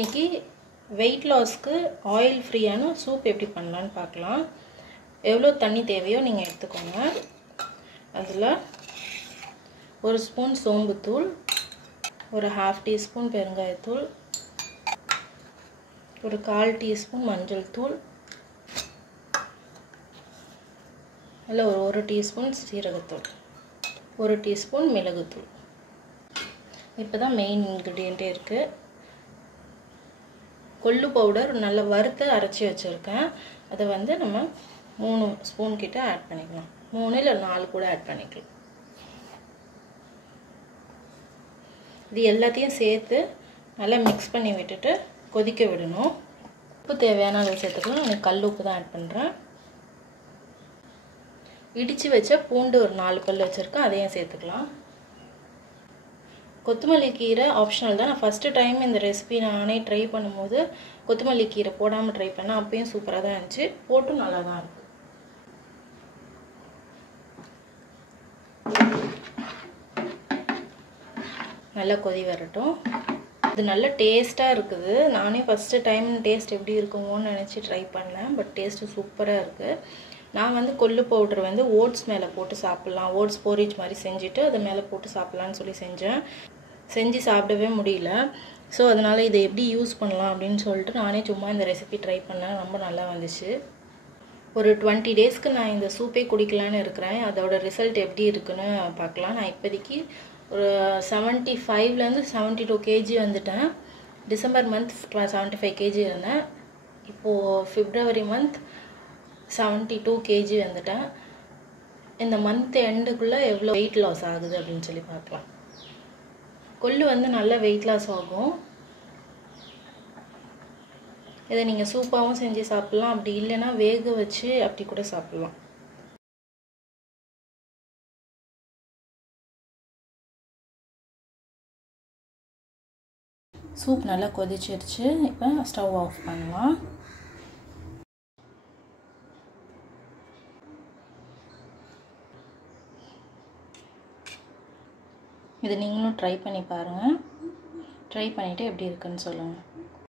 இன்றைக்கி wait லாஸ்க்கு oil ஃப்ரீயான soup எப்படி பண்ணலான்னு பார்க்கலாம். எவ்வளோ தண்ணி தேவையோ நீங்கள் எடுத்துக்கோங்க. அதில் ஒரு ஸ்பூன் சோம்புத்தூள், ஒரு 1/2 டீஸ்பூன் பெருங்காயத்தூள், ஒரு 1/4 டீஸ்பூன் மஞ்சள் தூள், அதில் ஒரு டீஸ்பூன் சீரகத்தூள், 1 டீஸ்பூன் மிளகுத்தூள். இப்போ தான் மெயின் இன்க்ரீடியண்ட்டே இருக்குது. கொள்ளு பவுடர் நல்லா வறுத்து அரைச்சி வச்சுருக்கேன். அதை வந்து நம்ம 3 ஸ்பூன் கிட்ட ஆட் பண்ணிக்கலாம். 3 இல்லை 4 கூட ஆட் பண்ணிக்கலாம். இது எல்லாத்தையும் சேர்த்து நல்லா மிக்ஸ் பண்ணி விட்டுட்டு கொதிக்க விடணும். உப்பு தேவையான அளவு சேர்த்துக்கலாம். நான் கல் உப்பு தான் ஆட் பண்ணுறேன். இடித்து வச்ச பூண்டு ஒரு 4 பல் வச்சுருக்கேன், அதையும் சேர்த்துக்கலாம். கொத்தமல்லி கீரை ஆப்ஷனல் தான். நான் ஃபஸ்ட்டு டைம் இந்த ரெசிபி நானே ட்ரை பண்ணும்போது கொத்தமல்லி கீரை போடாமல் ட்ரை பண்ணேன். அப்பயும் சூப்பராக தான் இருந்துச்சு, போட்டும் நல்லா தான் இருக்குது. நல்லா கொதி வரட்டும். இது நல்ல டேஸ்ட்டாக இருக்குது. நானே ஃபஸ்ட்டு டைம் டேஸ்ட் எப்படி இருக்குமோன்னு நினச்சி ட்ரை பண்ணேன். பட் டேஸ்ட்டு சூப்பராக இருக்குது. நான் வந்து கொள்ளு பவுடர் வந்து ஓட்ஸ் மேலே போட்டு சாப்பிட்லாம், ஓட்ஸ் போரிஜ் மாதிரி செஞ்சுட்டு அதை மேலே போட்டு சாப்பிட்லான்னு சொல்லி செஞ்சு சாப்பிடவே முடியல. ஸோ அதனால் இதை எப்படி யூஸ் பண்ணலாம் அப்படின்னு சொல்லிட்டு நானே சும்மா இந்த ரெசிபி ட்ரை பண்ணேன். ரொம்ப நல்லா வந்துச்சு. ஒரு 20 டேஸ்க்கு நான் இந்த சூப்பே குடிக்கலான்னு இருக்கிறேன். அதோட ரிசல்ட் எப்படி இருக்குன்னு பார்க்கலாம். நான் இப்போதைக்கு ஒரு 75லேருந்து 72 கேஜி வந்துட்டேன். டிசம்பர் மந்த் 75 கேஜி இருந்தேன். இப்போது பிப்ரவரி மந்த் 72 கேஜி வந்துட்டேன். இந்த மந்த் எண்டுக்குள்ளே எவ்வளோ வெயிட் லாஸ் ஆகுது அப்படின்னு சொல்லி பார்க்கலாம். கொள்ளு வந்து நல்லா வெயிட் லாஸ் ஆகும். இதை நீங்கள் சூப்பாகவும் செஞ்சு சாப்பிட்லாம், அப்படி இல்லைன்னா வேக வச்சு அப்படி கூட சாப்பிட்லாம். சூப் நல்லா கொதிச்சிருச்சு. இப்போ ஸ்டவ் ஆஃப் பண்ணலாம். இதை நீங்களும் ட்ரை பண்ணி பாருங்கள். ட்ரை பண்ணிவிட்டு எப்படி இருக்குன்னு சொல்லுங்கள்.